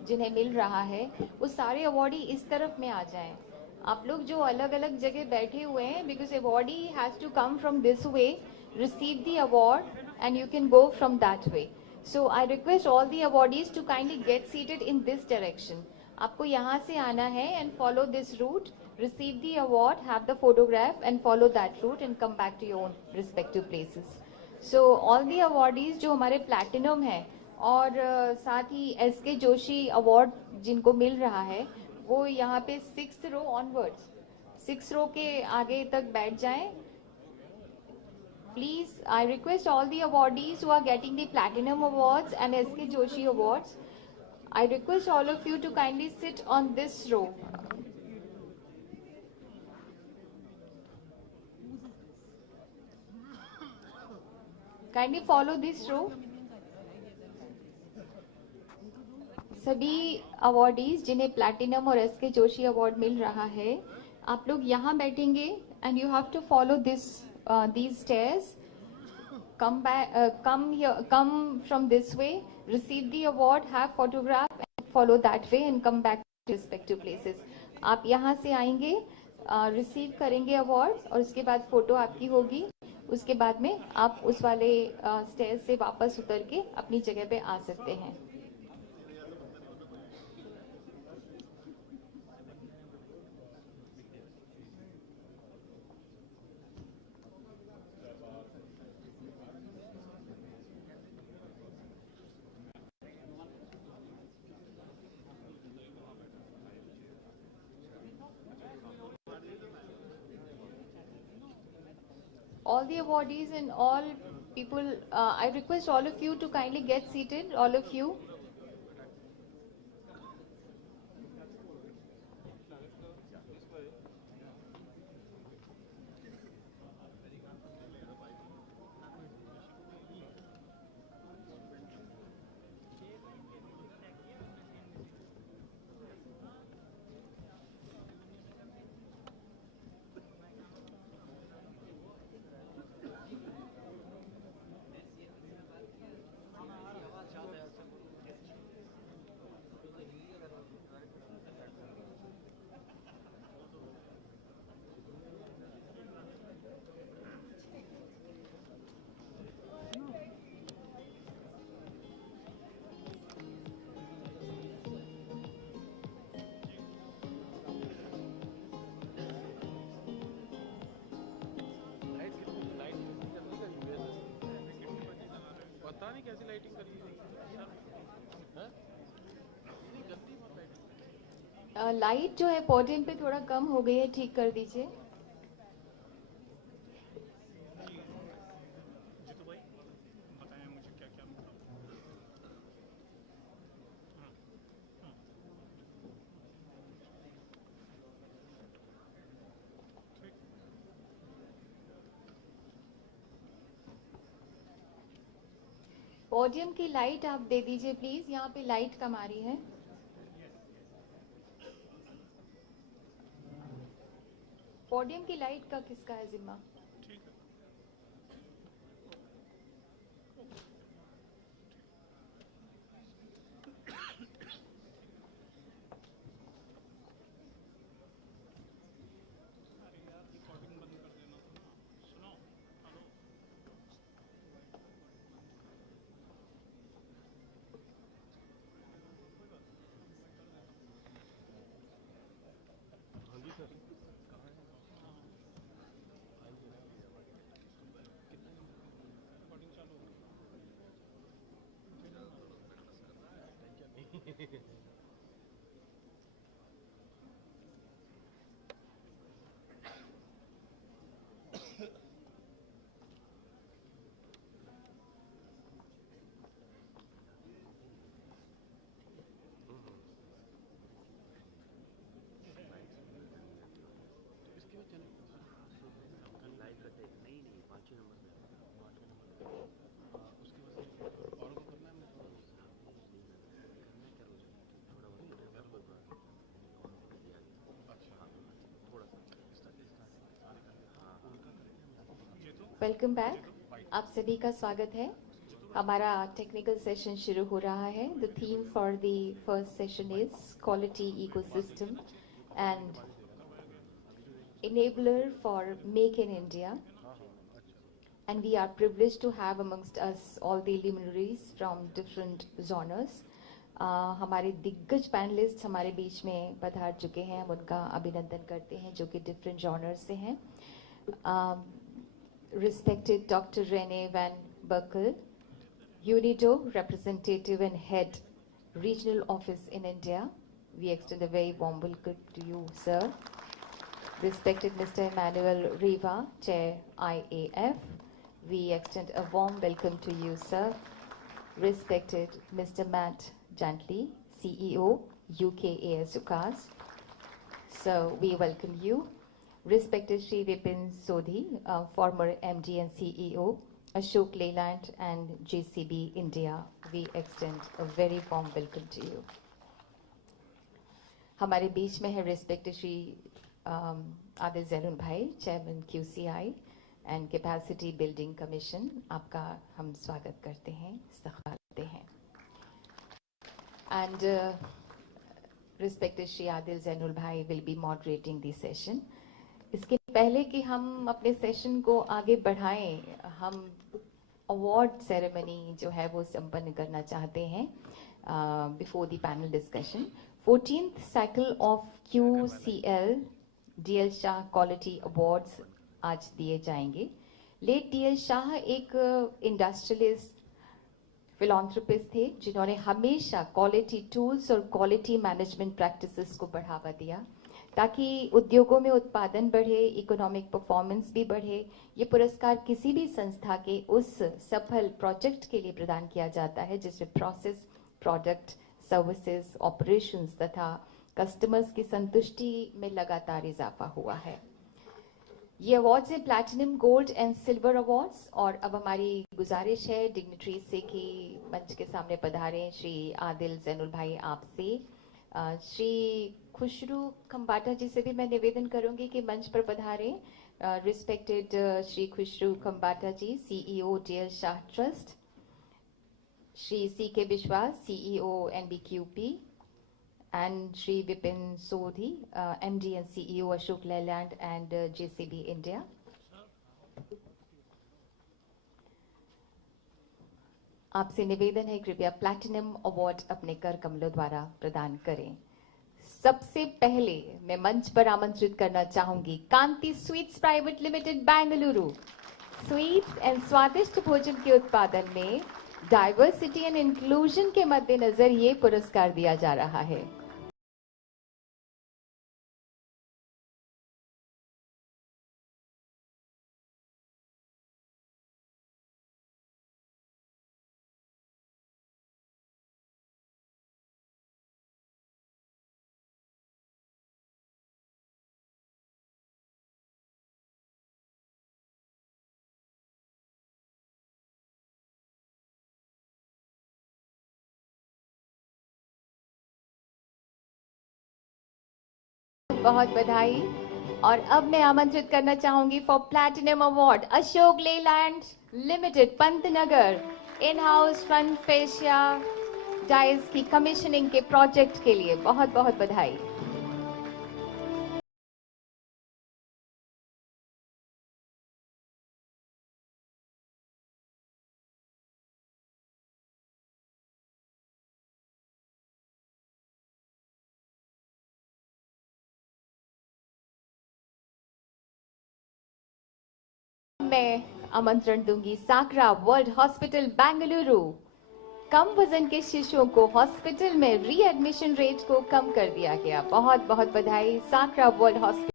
जिन्हें मिल रहा है वो सारे अवार्डी इस तरफ में आ जाएं। आप लोग जो अलग अलग जगह बैठे हुए हैं, because awardee has to come from this way, receive the award and you can go from that way. So I request all the awardees to kindly get seated in this direction. आपको यहाँ से आना है and follow this route, receive the award, have the photograph and follow that route and come back to your own respective places. So all the awardees जो हमारे platinum हैं और साथ ही SK जोशी award जिनको मिल रहा है वो यहाँ पे 6th row onwards, 6th row के आगे तक बैठ जाएं. Please, I request all the awardees who are getting the Platinum Awards and SK Joshi Awards, I request all of you to kindly sit on this row. Kindly follow this row. सभी awardees जिन्हें platinum और S K Joshi award मिल रहा है, आप लोग यहाँ बैठेंगे and you have to follow this these stairs. Come back, come from this way, receive the award, have photograph and follow that way and come back to respective places. आप यहाँ से आएंगे, रिसीव करेंगे अवार्ड और उसके बाद photo आपकी होगी. उसके बाद में आप उस वाले स्टेज से वापस उतर के अपनी जगह पे आ सकते हैं. All the awardees and all people, I request all of you to kindly get seated, all of you. कैसी लाइटिंग करी है? लाइट जो है पोडियम पे थोड़ा कम हो गई है, ठीक कर दीजिए. जीतू भाई बताएं मुझे क्या क्या पोडियम की लाइट आप दे दीजिए प्लीज, यहाँ पे लाइट कम आ रही है. पोडियम की लाइट का किसका है जिम्मा? वेलकम बैक, आप सभी का स्वागत है. हमारा टेक्निकल सेशन शुरू हो रहा है. The theme for the first session is quality ecosystem and enabler for Make in India. And we are privileged to have amongst us all the luminaries from different genres. हमारे दिग्गज panelist हमारे बीच में पधार चुके हैं. हम उनका अभिनंदन करते हैं जो कि डिफरेंट जॉनर्स से हैं. Respected Dr. Rene Van Berkel, UNIDO representative and head regional office in India. We extend a very warm welcome to you, sir. Respected Mr. Emmanuel Riva, Chair IAF, we extend a warm welcome to you, sir. Respected Mr. Matt Jantley, CEO, UK AS UCAS, so we welcome you. Respected Shri Vipin Sodhi, former MD and CEO, Ashok Leyland and JCB India, we extend a very warm welcome to you. हमारे बीच में है respected Shri Adil Zainul भाई, chairman QCI and capacity building commission. आपका हम स्वागत करते हैं, इस्तकबाल करते हैं. एंड रिस्पेक्टेड श्री आदिल जैनुल भाई will be moderating the session. इसके पहले कि हम अपने सेशन को आगे बढ़ाएं, हम अवार्ड सेरेमनी जो है वो संपन्न करना चाहते हैं before the panel discussion. 14th cycle of QCI-DL Shah quality awards आज दिए जाएंगे. लेट DL शाह एक इंडस्ट्रियलिस्ट फिलॉन्थ्रोपिस्ट थे जिन्होंने हमेशा क्वालिटी टूल्स और क्वालिटी मैनेजमेंट प्रैक्टिसेस को बढ़ावा दिया ताकि उद्योगों में उत्पादन बढ़े, इकोनॉमिक परफॉर्मेंस भी बढ़े. ये पुरस्कार किसी भी संस्था के उस सफल प्रोजेक्ट के लिए प्रदान किया जाता है जिसमें प्रोसेस, प्रोडक्ट, सर्विसेज, ऑपरेशंस तथा कस्टमर्स की संतुष्टि में लगातार इजाफा हुआ है. ये अवार्ड्स है platinum, gold and silver awards. और अब हमारी गुजारिश है डिग्निटरीज से कि मंच के सामने पधारें श्री आदिल जैनुल भाई आपसे. श्री खुशरू खम्बाटा जी से भी मैं निवेदन करूंगी कि मंच पर पधारें. रिस्पेक्टेड श्री खुशरू खम्बाटा जी, CEO DL Shah trust. Shri CK विश्वास, CEO NBQP, and Shri Vipin Sodhi, MD and CEO Ashok Leyland and JCB India. आपसे निवेदन है कृपया प्लैटिनम अवार्ड अपने कर कमलों द्वारा प्रदान करें. सबसे पहले मैं मंच पर आमंत्रित करना चाहूंगी Kanti sweets private limited Bengaluru. Sweets and स्वादिष्ट भोजन के उत्पादन में डाइवर्सिटी एंड इंक्लूजन के मद्देनजर ये पुरस्कार दिया जा रहा है. बहुत बधाई. और अब मैं आमंत्रित करना चाहूंगी for platinum award Ashok Leyland limited, Pantnagar, in house front fascia dice की कमीशनिंग के प्रोजेक्ट के लिए बहुत बहुत बधाई. मैं आमंत्रण दूंगी साकरा वर्ल्ड हॉस्पिटल बेंगलुरु. कम वजन के शिशुओं को हॉस्पिटल में रीएडमिशन रेट को कम कर दिया गया. बहुत बहुत बधाई Sakra world hospital.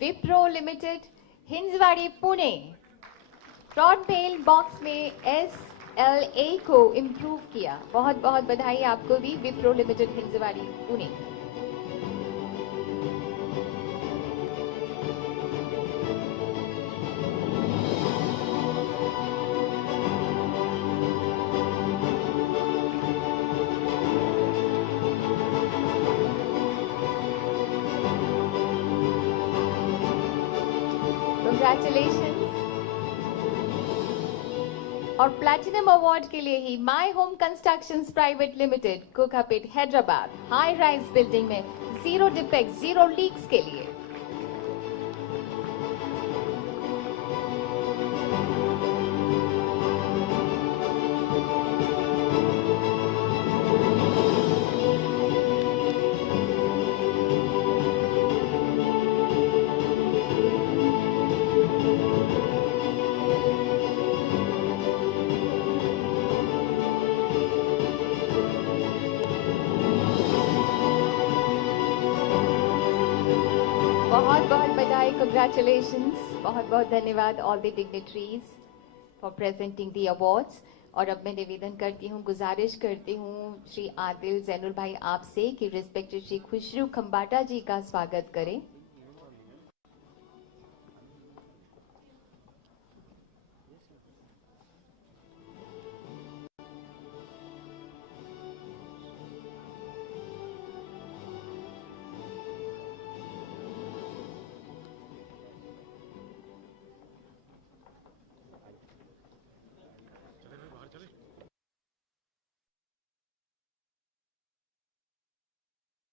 Wipro limited, Hinjawadi, Pune, fraud mail box में SLA को इम्प्रूव किया. बहुत बहुत बधाई आपको भी विप्रो लिमिटेड, हिंजवाड़ी, पुणे. Congratulations. और प्लैटिनम अवार्ड के लिए ही My Home Constructions private limited Kokapet Hyderabad high rise building में 0 डिफेक्ट 0 लीक्स के लिए बहुत बहुत बधाई congratulations बहुत बहुत धन्यवाद all the dignitaries for presenting the awards और अब मैं निवेदन करती हूँ गुजारिश करती हूँ श्री आदिल जैनुल भाई आपसे कि रिस्पेक्टेड श्री खुशरू खंबाटा जी का स्वागत करें